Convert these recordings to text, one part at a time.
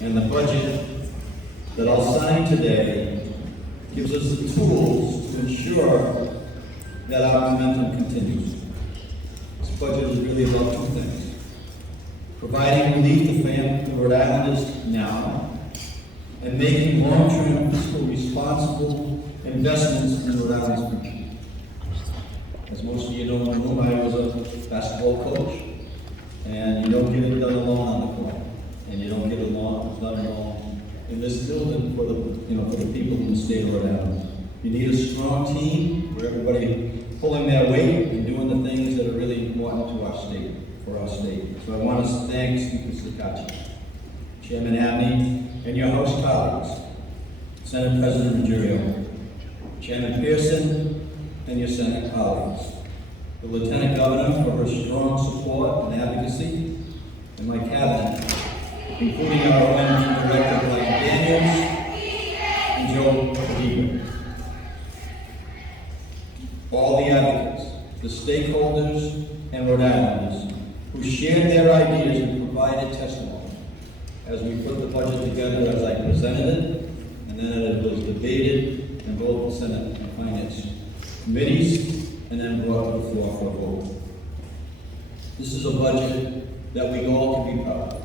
And the budget that I'll sign today gives us the tools to ensure that our momentum continues. This budget is really about two things: providing relief to Rhode Islanders now, and making long-term fiscal responsible investments in Rhode Island's future. As most of you know in the room, I was a basketball coach, and you don't get it done alone on the court, and you don't get it done alone in this building for the people in the state of Rhode Island. You need a strong team where everybody pulling their weight and doing the things that are really important to our state, for our state. So I want to thank Speaker Sakachi, Chairman Abney, and your House colleagues, Senate President Ruggiero, Chairman Pearson, and your Senate colleagues, the Lieutenant Governor for her strong support and advocacy, and my cabinet, including our OMB Director Brian Daniels and Joe Padilla. All the advocates, the stakeholders, and Rhode Islanders who shared their ideas and provided testimony as we put the budget together as I presented it, and then it was debated in both the Senate and Finance committees, and then brought to the floor for a vote. This is a budget that we all can be proud of.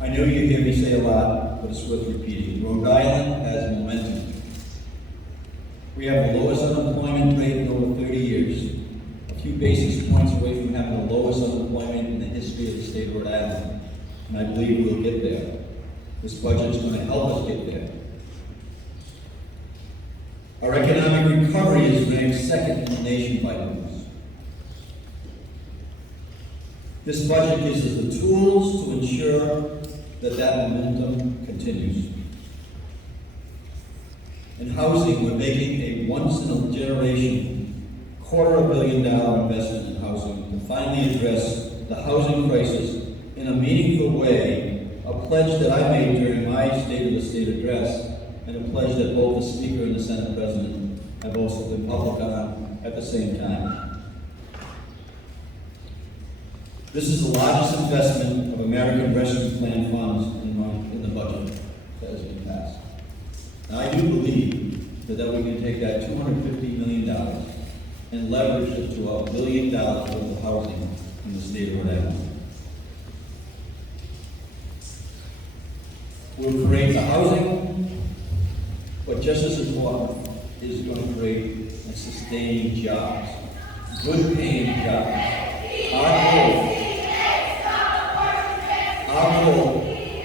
I know you hear me say a lot, but it's worth repeating. Rhode Island has momentum. We have the lowest unemployment rate in over 30 years, a few basis points away from having the lowest unemployment in the history of the state of Rhode Island, and I believe we'll get there. This budget is going to help us get there. Our economic recovery is ranked second in the nation by Moody's. This budget gives us the tools to ensure that momentum continues. In housing, we're making a once-in-a-generation $250 million investment in housing to finally address the housing crisis in a meaningful way, a pledge that I made during my State of the State address, and a pledge that both the Speaker and the Senate President have also been public on at the same time. This is the largest investment of American Rescue Plan funds in the budget that has been passed. And I do believe that we can take that $250 million and leverage it to $1 billion worth of housing in the state of Rhode Island. We'll create the housing, but just as important is going to create and sustain jobs, good paying jobs. Our goal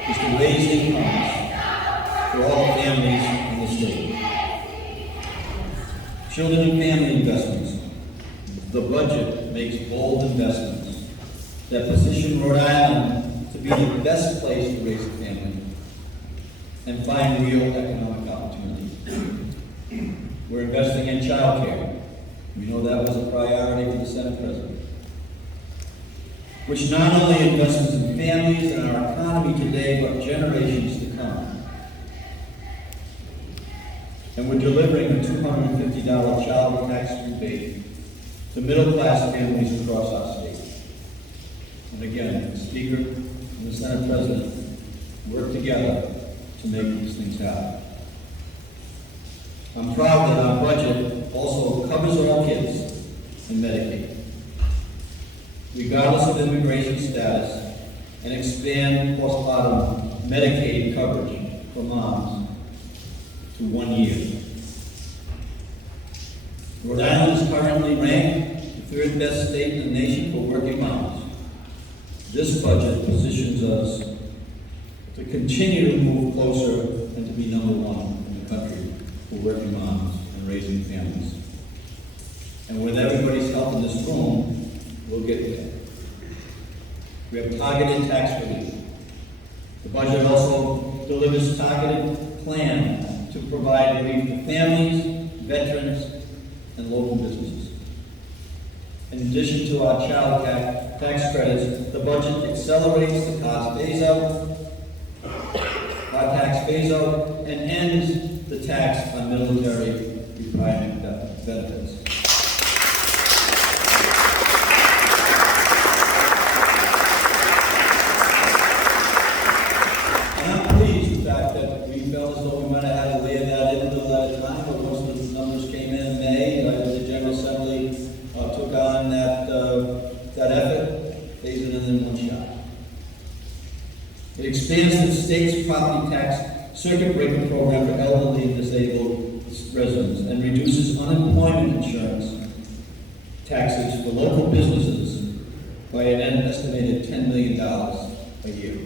is to raise incomes for all families in the state. Children and family investments. The budget makes bold investments that position Rhode Island to be the best place to raise a family and find real economic opportunity. We're investing in child care. We know that was a priority for the Senate President, which not only invests in families and our economy today, but generations to come. And we're delivering a $250 child tax rebate to middle-class families across our state. And again, the Speaker and the Senate President work together to make these things happen. I'm proud that our budget also covers all kids in Medicaid, regardless of immigration status, and expand postpartum Medicaid coverage for moms to 1 year. Rhode Island is currently ranked the third best state in the nation for working moms. This budget positions us to continue to move closer and to be number one in the country for working moms and raising families. And with everybody's help in this room, we'll get there. We have targeted tax relief. The budget also delivers targeted plan to provide relief to families, veterans, and local businesses. In addition to our child tax credits, the budget accelerates the car tax phase-out, and ends the tax on military retirement benefits. It expands the state's property tax circuit breaker program for elderly and disabled residents and reduces unemployment insurance taxes for local businesses by an estimated $10 million a year.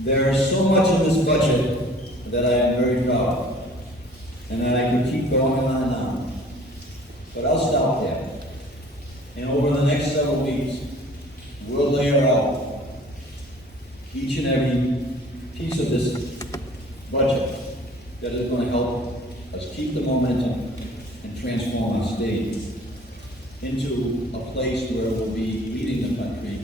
There is so much in this budget that I am very proud of, and that I could keep going on and on. But I'll stop there. And over the next several weeks, we'll layer out each and every piece of this budget that is going to help us keep the momentum and transform our state into a place where we'll be leading the country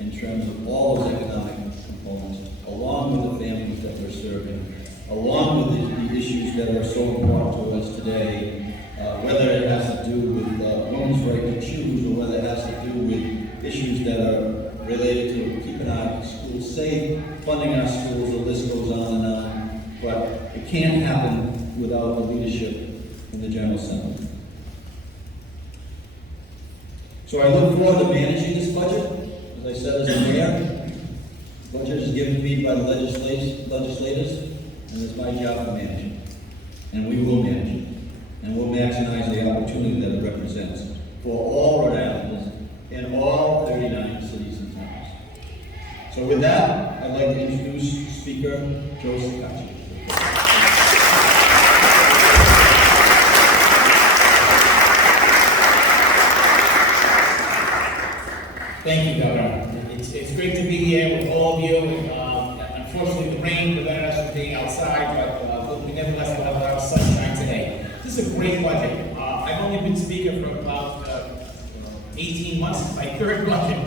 in terms of all those economic components, along with the families that we're serving, along with the issues that are so important to us today, whether it has to do with women's right to choose, or whether it has to do with issues that are related to keeping our schools safe, funding our schools, the list goes on and on. But it can't happen without the leadership in the General Assembly. So I look forward to managing this budget. As I said, as the mayor, the budget is given to me by the legislators, and it's my job to manage it. And we will manage it. And we'll maximize the opportunity that it represents for all Rhode Islanders in all 39 cities and towns. So with that, I'd like to introduce Speaker Joe Scacci. Thank you, Governor. It's great to be here with all of you. Unfortunately, the rain prevented us from being outside, but we nevertheless will have a lot of sunshine today. This is a great budget. I've only been speaker for about 18 months, my third budget,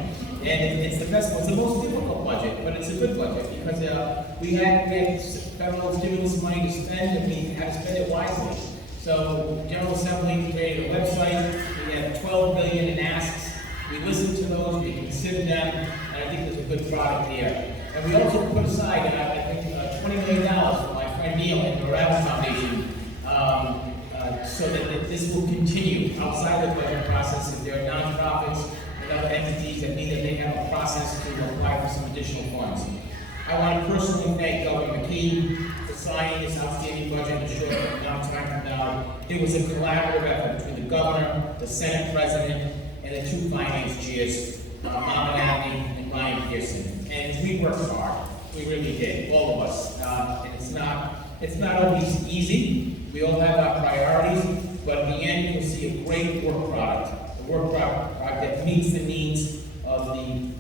and it's the best. It's the most difficult budget, but it's a good budget because we had federal stimulus money to spend, and we had to spend it wisely. So, General Assembly created a website. We had 12 billion in asks. We listened to those, we considered them, and I think there's a good product here. And we also put aside, I think, $20 million for my friend Neil and the Rhode Island Foundation, so that this will continue outside the budget process. If there are nonprofits and other entities that need that they have a process to apply for some additional funds. I want to personally thank Governor McKee for signing this outstanding budget in a short amount of time from now. It was a collaborative effort between the Governor, the Senate President, and the two finance chairs, Mama Natalie and Ryan Pearson. And we worked hard. We really did, all of us. And it's not always easy. We all have our priorities, but in the end, you'll see a great work product. A work product that meets the needs of the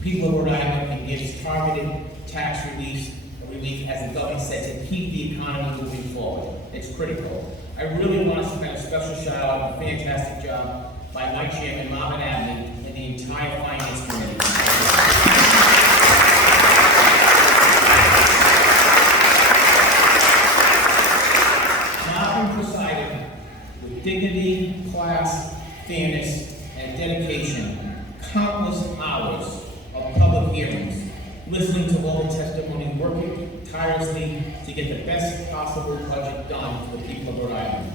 people of Rhode Island and gives targeted tax relief, as the governor said, to keep the economy moving forward. It's critical. I really want to spend a special shout out, a fantastic job by my chairman, Mama Natalie, and the entire finance committee. Marvin presided with dignity, class, fairness, and dedication, countless hours of public hearings, listening to all the testimony, working tirelessly to get the best possible budget done for the people of Rhode Island.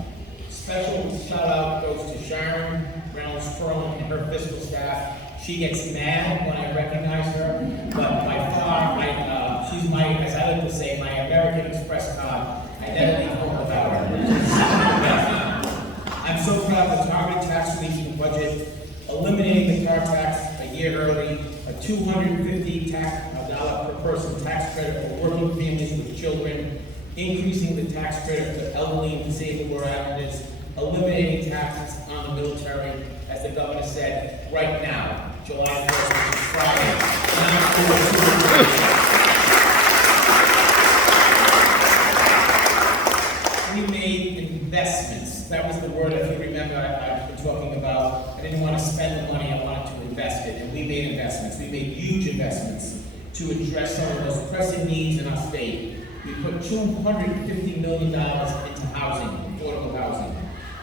Special shout out goes to Sharon Reynolds-Furlan and her fiscal staff. She gets mad when I recognize her, but by far, she's my, as I like to say, my American Express card. I never leave home without her. I'm so proud of the targeted tax relief in the budget, eliminating the car tax a year early, a $250 per person tax credit for working families with children, increasing the tax credit for elderly and disabled Rhode Islanders, eliminating taxes on the military, as the governor said, right now, July 1st, which is Friday. We made investments. That was the word, if you remember, I've been talking about. I didn't want to spend the money, I wanted to invest it, and we made investments. We made huge investments to address some of the most pressing needs in our state. We put $250 million into housing, affordable housing.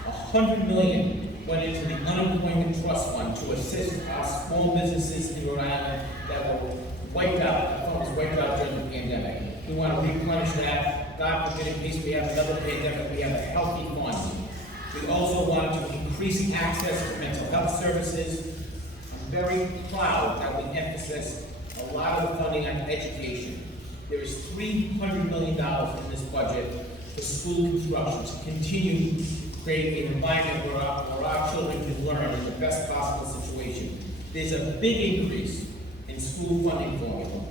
$100 million went into the Unemployment Trust Fund to assist our small businesses in Rhode Island that were wiped out. The fund was wiped out during the pandemic. We want to replenish that. God forbid, in case we have another pandemic, we have a healthy fund. We also wanted to increase access to mental health services. I'm very proud that we emphasize a lot of the funding on education. There is $300 million in this budget for school construction to continue creating an environment where our children can learn in the best possible situation. There's a big increase in school funding formula.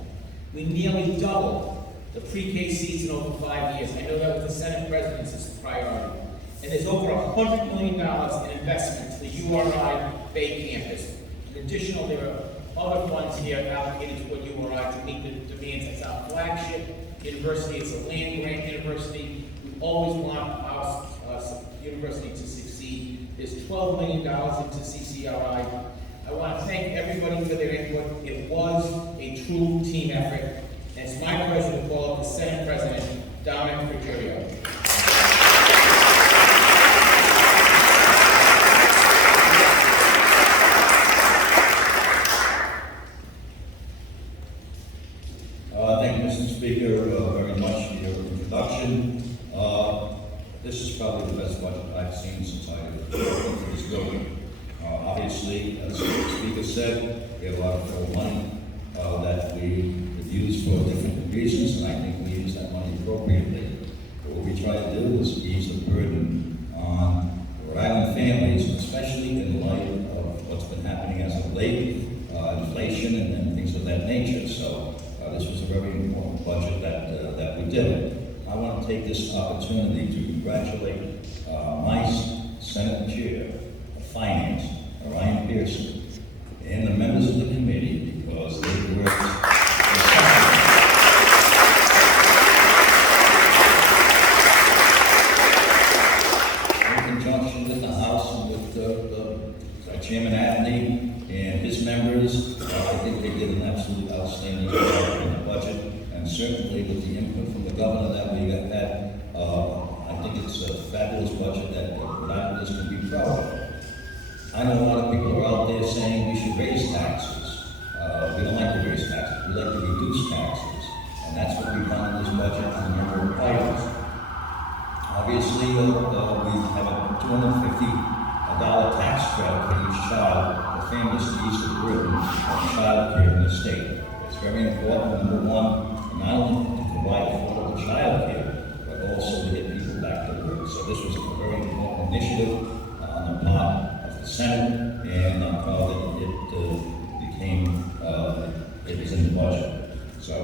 We nearly doubled the pre-K seats in over 5 years. I know that was the Senate President's priority. And there's over $100 million in investment to the URI Bay campus. In addition, there are other funds here allocated toward URI to meet the demands. It's our flagship university. It's a land-grant university. We always want our university to succeed. There's $12 million into CCRI. I want to thank everybody for their input. It was a true team effort. And it's my pleasure to call up the Senate President, Dominic Frigerio. Thank you, Mr. Speaker, very much for your introduction. This is probably the best budget I've seen since I got into this building. Obviously, as the Speaker said, we have a lot of federal money that we could use for different reasons, and I think we use that money appropriately. But what we try to do is ease the burden on Rhode Island families, especially in light of what's been happening as of late, inflation and things of that nature. So this was a very important budget that we did. I want to take this opportunity to congratulate my Senate Chair of Finance, Ryan Pearson, and the members of the committee because they worked in conjunction with the House and with Chairman Abney and his members. I think they did an absolute outstanding job in the budget, and certainly with the input from the governor that we had, I think it's a fabulous budget that Rhode Islanders can be proud of. I know a lot of people are out there saying we should raise taxes. We don't like to raise taxes. We like to reduce taxes, and that's what we've done in this budget on a number of items. Obviously, we have a $250 tax credit for each child. The families to ease the burden of child care in the state. It's very important, number one, not only to provide affordable child care, but also to get people back to work. So this was a very important initiative on the part of the Senate, and I'm proud that it was in the budget. So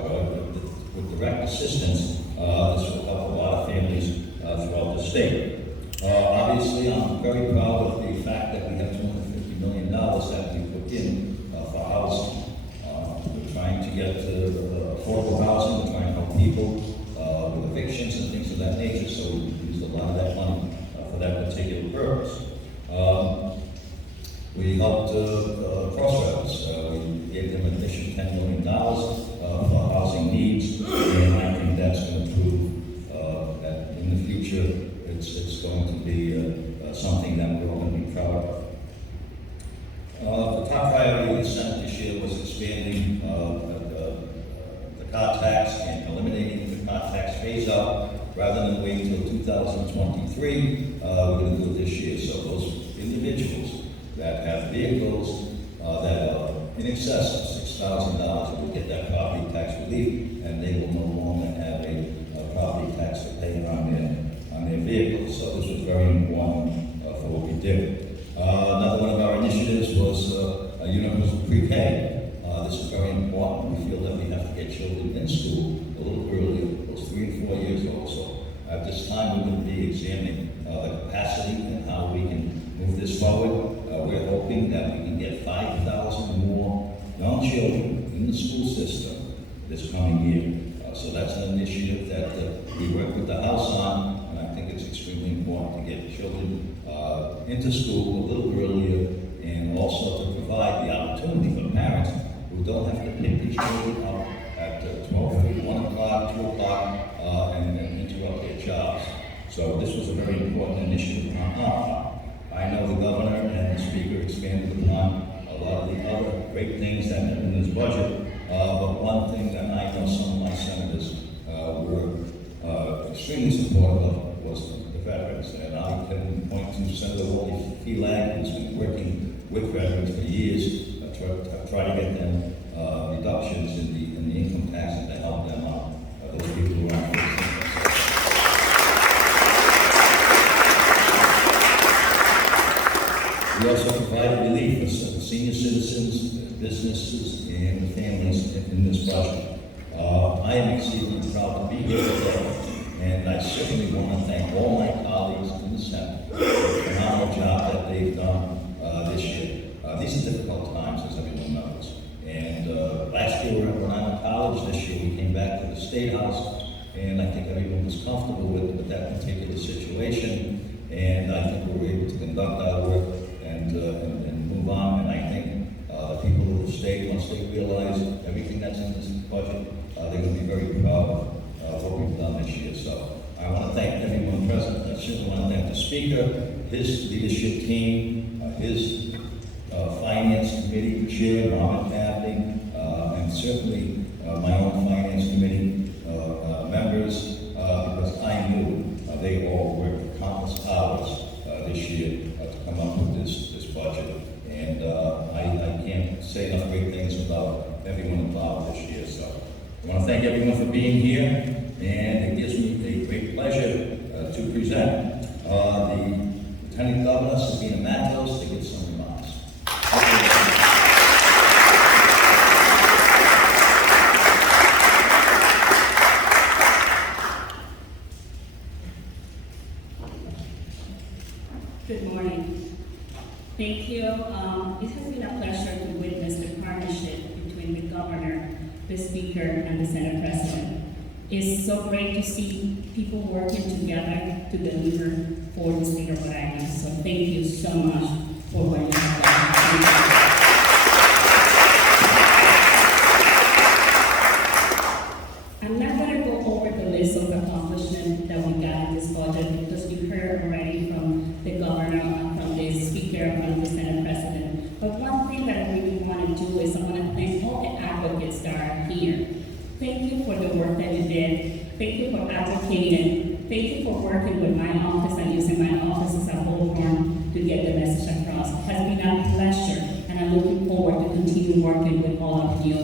with direct assistance, this will help a lot of families throughout the state. Obviously, I'm very proud of the fact that we have $250 million that we put in for housing. We're trying to get affordable housing. We're trying to help people with evictions and things of that nature. So we used a lot of that money for that particular purpose. We helped Crossroads. We gave them an additional $10 million for housing needs, and I think that's going to prove that in the future it's going to be something that we're all going to be proud of. The top priority of the Senate this year was expanding the car tax and eliminating the car tax phase out rather than wait until 2023. We're going to do it this year. So those individuals that have vehicles that are in excess of $6,000 will get that property tax relief, and they will no longer have a property tax to pay on their vehicles. So this was very important for what we did. Another one of our initiatives was a universal pre-K. This is very important. We feel that we have to get children in school a little earlier, those 3 and 4 years old. So at this time, we're going to be examining the capacity and how we can move this forward. We're hoping that we can get 5,000 more young children in the school system this coming year. So that's an initiative that we work with the House on, and I think it's extremely important to get children into school a little earlier, and also to provide the opportunity for parents who don't have to pick these children up at 12:30, 1 o'clock, 2 o'clock, and interrupt their jobs. So this was a very important initiative on our part. I know the governor and the speaker expanded upon a lot of the other great things that are in this budget, but one thing that I know some of my senators were extremely supportive of was the veterans. And I can point to Senator Wally Felag, who's been working with veterans for years, try to get them reductions in the income taxes to help them out. Those people who aren't facing this. We also provided relief for senior citizens, businesses, and families in this budget. I am exceedingly proud to be here today, and I certainly want to thank all my colleagues in the Senate for the phenomenal job that they've done this year. These are difficult times, as everyone knows. And last year, when I went to college, this year we came back to the State House, and I think everyone was comfortable with that particular situation. And I think we were able to conduct our work and move on. And I think the people of the state, once they realize everything that's in this budget, they're going to be very proud of what we've done this year. So I want to thank everyone present. I certainly want to thank the Speaker, his leadership team, his Finance Committee Chair, Robert Tapley, and certainly my own Finance Committee members, because I knew they all worked countless hours this year to come up with this budget. And I can't say enough great things about everyone involved this year. So I want to thank everyone for being here, and it gives me a great pleasure to present the Lieutenant Governor, Sabina Matos, to give some remarks. Good morning. Thank you. It has been a pleasure to witness the partnership between the governor, the speaker, and the Senate president. It's so great to see people working together to deliver for the state of Rhode Island. So thank you so much for what you have done. I'm not going to go over the list of accomplishments that we got in this budget because you heard already from the governor, from the speaker, from the Senate president. But one thing that I really want to do is I want to thank all the advocates that are here. Thank you for the work that you did. Thank you for advocating. Thank you for working with my office and using my office as a bullhorn to get the message across. It has been a pleasure, and I'm looking forward to continue working with all of you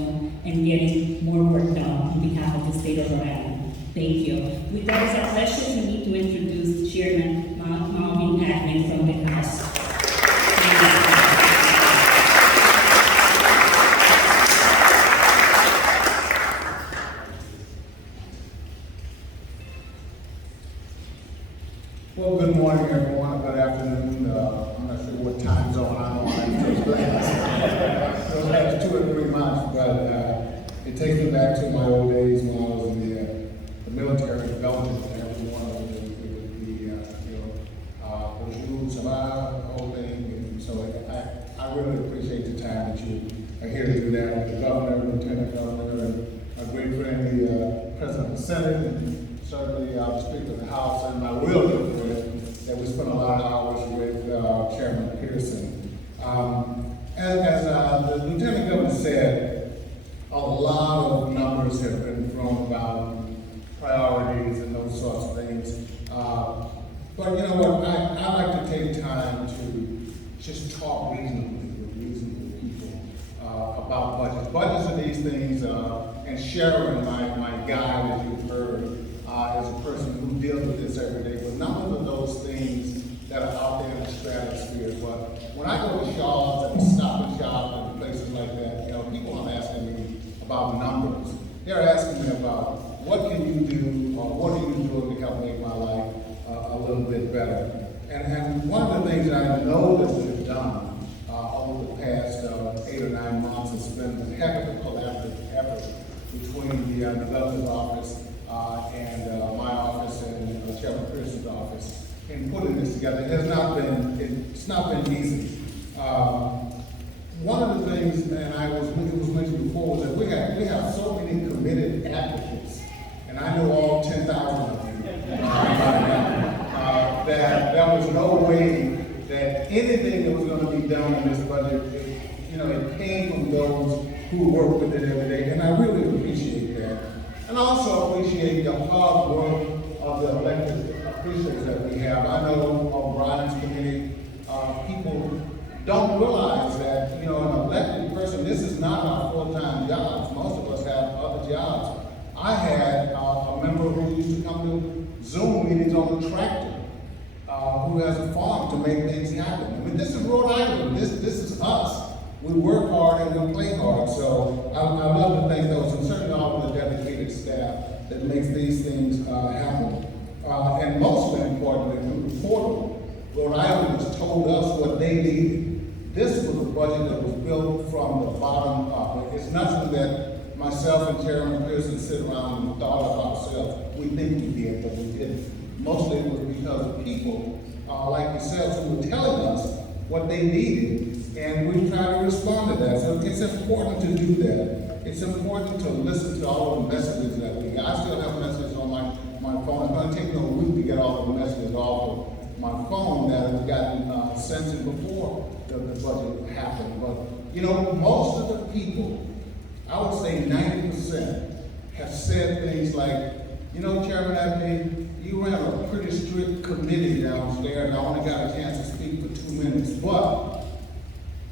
and getting more work done on behalf of the state of Rhode Island. Thank you. With that, it's a pleasure to me to introduce Chairman Marvin Agnew from the House. Well, good morning, everyone. Good afternoon. I'm not sure what time zone I'm on. Those last 2 or 3 months, but it takes me back to my old days when I was in the military development. And everyone those rules of the whole thing. And so I really appreciate the time that you are here to do that. The governor, lieutenant governor, and my great friend, the president of the Senate, and certainly the Speaker of the House, and my real good friend that we spent a lot of hours with Chairman Pearson. As the Lieutenant Governor said, a lot of numbers have been thrown about priorities and those sorts of things. But you know what, I like to take time to just talk reasonably with reasonable people about budgets. Budgets are these things, and Sharon, my guide, as you've heard, as a person who deals with this every day, but none of those things that are out there in the stratosphere. But when I go to Shaw's and Stop and Shop and places like that, people aren't asking me about numbers. They're asking me about what can you do, or what are you doing to help make my life a little bit better. And one of the things that I know that we've done over the past 8 or 9 months has been a heck of a collaborative effort between the governor's office and my office and Chairman Pearson's office in putting this together. It's not been easy. One of the things, and it was mentioned before, was that we have so many committed advocates, and I know all 10,000 of them that there was no way that anything that was going to be done in this budget, it came from those who work with it every day, and I really appreciate that. And I also appreciate the hard work of the elected officials that we have. I know on Brian's committee, people don't realize that, an elected person I had a member who used to come to Zoom meetings on the tractor, who has a farm to make things happen. I mean, this is Rhode Island. This is us. We work hard and we play hard. So I love to thank those, and certainly all of the dedicated staff that makes these things happen. And most importantly, and important, Rhode Island has told us what they needed. This was a budget that was built from the bottom up. It's nothing that myself and Chairman Pearson sit around and thought of ourselves. We think we did, but we didn't. Mostly it was because of people like yourselves who were telling us what they needed, and we try to respond to that. So it's important to do that. It's important to listen to all the messages that we get. I still have messages on my phone. It's going to take me a week to get all the messages off of my phone that have gotten sent in before the budget happened. But, you know, most of the people, I would say 90%, have said things like, you know, Chairman Abney, you ran a pretty strict committee downstairs, and I only got a chance to speak for 2 minutes, but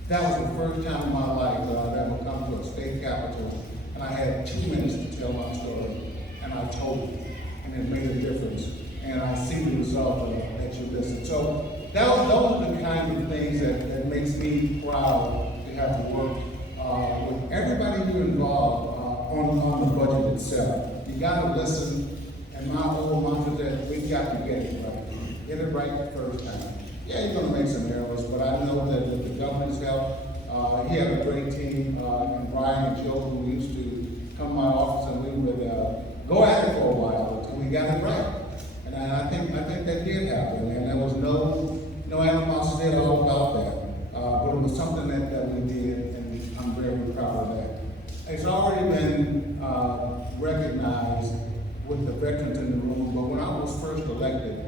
that was the first time in my life that I've ever come to a state capitol, and I had 2 minutes to tell my story, and I told it, and it made a difference, and I see the result of it, that you listened. So those are the kind of things that makes me proud to have to work with everybody who involved on the budget itself. You gotta listen. And my old mantra that we've got to get it right. Get it right the first time. Yeah, you're gonna make some errors, but I know that with the governor's help, he had a great team, and Brian and Joe, who used to come to my office and we would go at it for a while until we got it right. And I think that did happen, and there was no animosity at all about that. But it was something that we did, and I'm very proud of that. It's already been recognized with the veterans in the room, but when I was first elected,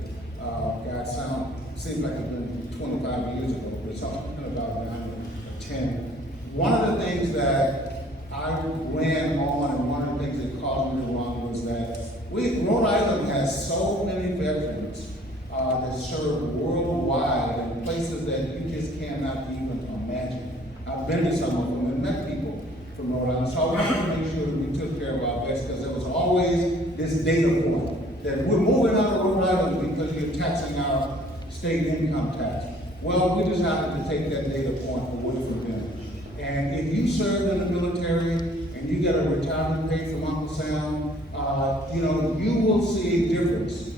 seems like it's been 25 years ago, but something about 9 or 10. One of the things that I ran on, and one of the things that caused me to run, was that Rhode Island has so many veterans that serve worldwide in places that you just cannot even imagine. I've been to some of them and met people from Rhode Island, so I wanted to make sure that we took care of our vets, because there was always this data point that we're moving out of Rhode Island because you're taxing our state income tax. Well, we decided to take that data point away from them. And if you served in the military and you get a retirement pay from Uncle Sam, you will see a difference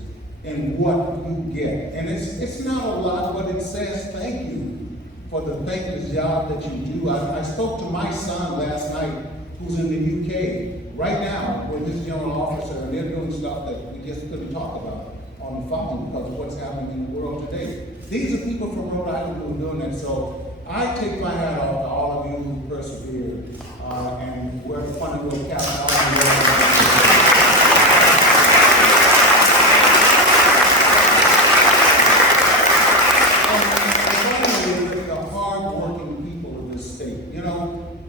in what you get. And it's not a lot, but it says thank you for the thankless job that you do. I spoke to my son last night, who's in the UK right now with his general officer, and they're doing stuff that we just couldn't talk about on the phone because of what's happening in the world today. These are people from Rhode Island who are doing that. So I take my hat off to all of you who persevered and wear the funny little cap on.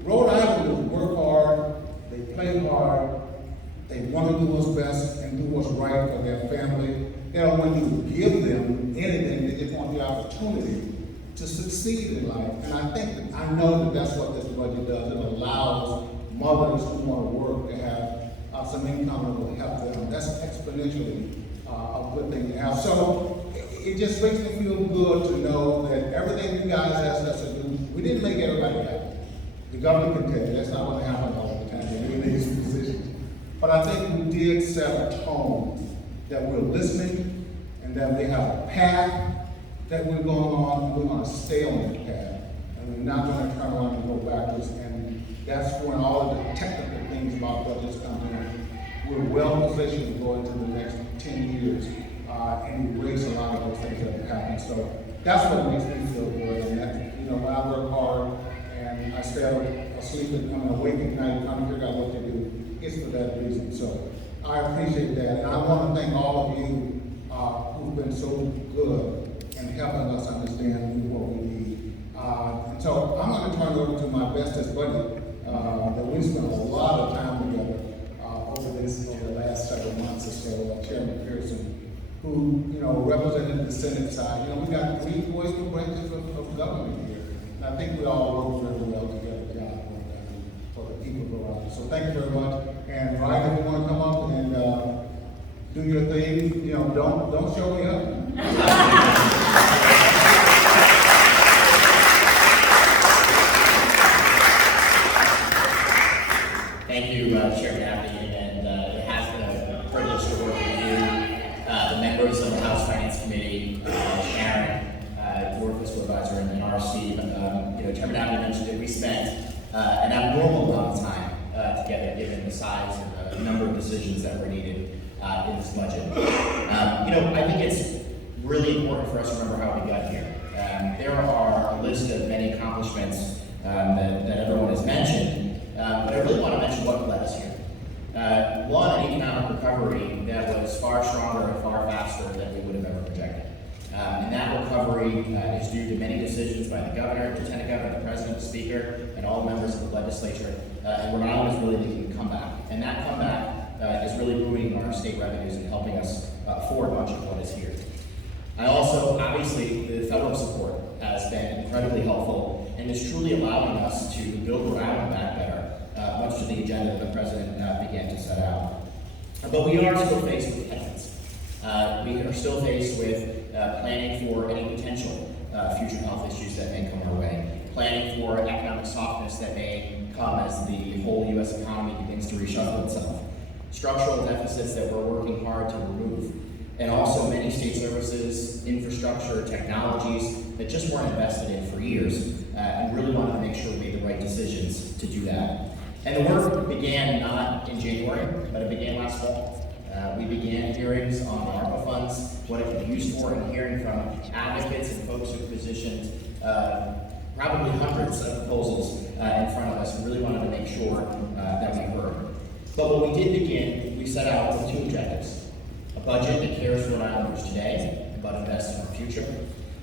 Rhode Islanders work hard, they play hard, they want to do what's best and do what's right for their family. They don't want you to give them anything, they just want the opportunity to succeed in life. And I know that that's what this budget does. It allows mothers who want to work to have some income that will help them. That's exponentially a good thing to have. So it just makes me feel good to know that everything you guys asked us to do, we didn't make everybody happy. The governor can tell you that's not what happens all the time in these positions. But I think we did set a tone that we're listening and that we have a path that we're going on, and we're going to stay on that path. And we're not going to turn around and go backwards. And that's when all of the technical things about budgets come in. We're well positioned to go into the next 10 years and erase a lot of those things that have happened. So that's what makes me feel good. And that, when I work hard, and I stay asleep and I'm awake at night trying to figure out what to do. It's for that reason. So I appreciate that. And I want to thank all of you who've been so good in helping us understand what we need. And so I'm going to turn it over to my bestest buddy that we spent a lot of time together over the last several months or so, Chairman Pearson, who represented the Senate side. We got 3 voice branches of government here. And I think we all work very well together, John, for the people around us. So thank you very much. And Ryan, if you want to come up. the size and the number of decisions that were needed in this budget. I think it's really important for us to remember how we got here. There are a list of many accomplishments that everyone has mentioned, but I really want to mention what led us here. One, an economic recovery that was far stronger and far faster than we would have ever projected. And that recovery is due to many decisions by the governor, lieutenant governor, the president, the speaker, and all members of the legislature. And Rhode Island is really making a comeback. And that comeback is really booming our state revenues and helping us afford much of what is here. Obviously, the federal support has been incredibly helpful and is truly allowing us to build Rhode Island back better, much to the agenda that the president began to set out. But we are still faced with headwinds. We are still faced with planning for any potential future health issues that may come our way, planning for economic softness that may come as the whole U.S. economy begins to reshuffle itself, structural deficits that we're working hard to remove, and also many state services, infrastructure, technologies that just weren't invested in for years, and really wanted to make sure we made the right decisions to do that. And the work began not in January, but it began last fall. We began hearings on the ARPA funds, what it could be used for, and hearing from advocates and folks who positioned probably hundreds of proposals in front of us, and really wanted to make sure that we heard. But when we did begin, we set out with two objectives: a budget that cares for Rhode Islanders today, but invests in our future,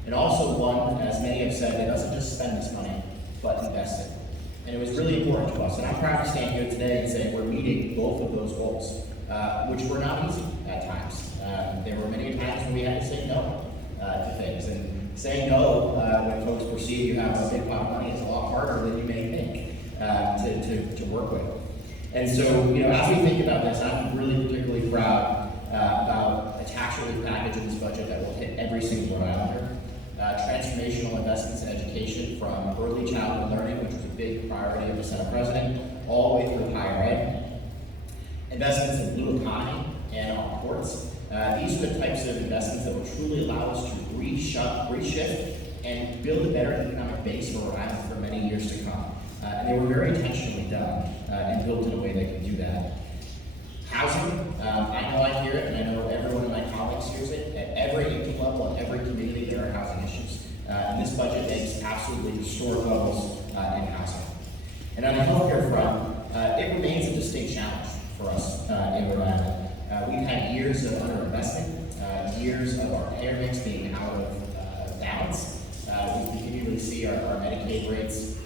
and also one, as many have said, that doesn't just spend this money, but invest it. And it was really important to us, and I'm proud to stand here today and say we're meeting both of those goals, which were not easy at times. There were many times when we had to say no to things, and saying no when folks perceive you have a big pot of money is a lot harder than you may think to work with. And so, as we think about this, I'm really particularly proud about a tax relief package in this budget that will hit every single Rhode Islander. Transformational investments in education, from early childhood learning, which was a big priority of the Senate President, all the way through higher ed. Investments in blue economy and our ports. These are the types of investments that will truly allow us to reshift and build a better economic base for Rhode Island for many years to come. And they were very intentionally done and built in a way that can do that. Housing, I know I hear it, and I know everyone of my colleagues hears it. At every income level, in every community, there are housing issues. And this budget makes absolutely historic levels in housing. And on the healthcare front, it remains a distinct challenge for us in Rhode Island. We've had years of underinvestment, years of our payer mix being out of balance. We continually see our Medicaid rates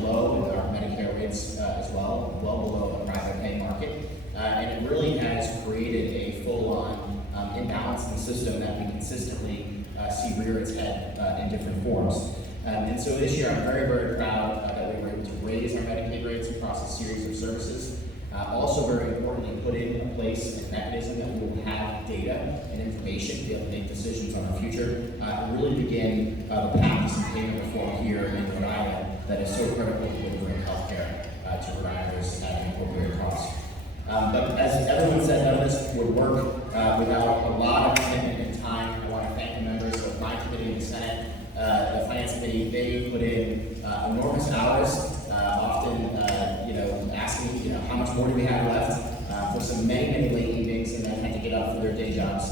low, and our Medicare rates as well below the private pay market. And it really has created a full-on imbalance in the system that we consistently see rear its head in different forms. And so this year I'm very, very proud that we were able to raise our Medicaid rates across a series of services. Also very importantly, put in place a mechanism that we will have data and information to be able to make decisions on our future, and really begin the path to some payment reform here in Rhode Island that is so critical to delivering health care to Rhode Islanders at an appropriate cost. But as everyone said, none of this would work without a lot of commitment and time. I want to thank the members of my committee in the Senate, the Finance Committee. They put in enormous hours, often asking how much more do we have left, for some many late evenings, and then had to get up for their day jobs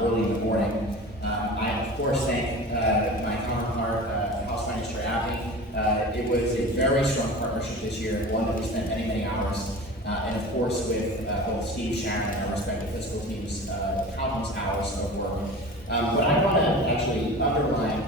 early in the morning. I of course thank my counterpart, House Finance Chair Abney. It was a very strong partnership this year, one that we spent many hours. And of course, with both Steve, Sharon, and our respective fiscal teams, countless hours of work. But I want to actually underline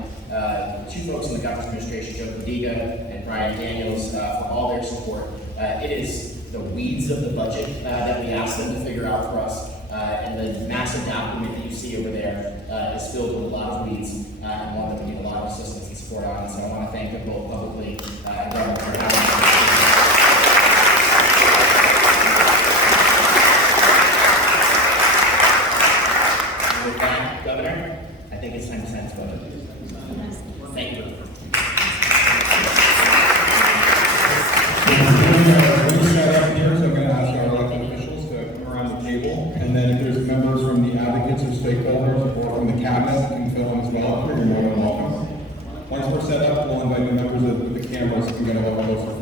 two folks in the governor's administration, Joe Codiga and Brian Daniels, for all their support. It is the weeds of the budget that we asked them to figure out for us, and the massive document that you see over there is filled with a lot of weeds, and one that we need a lot of assistance and support on. So I want to thank them both publicly and Governor for having us. With that, Governor, I think it's time to sign this budget. Thank you. We're set up here, so I'm going to ask our elected officials to come around the table, and then if there's members from the advocates or stakeholders or from the cabinet that can fill in as well, you're more than welcome. Once we're set up, we'll invite the members of the cameras to get a little closer.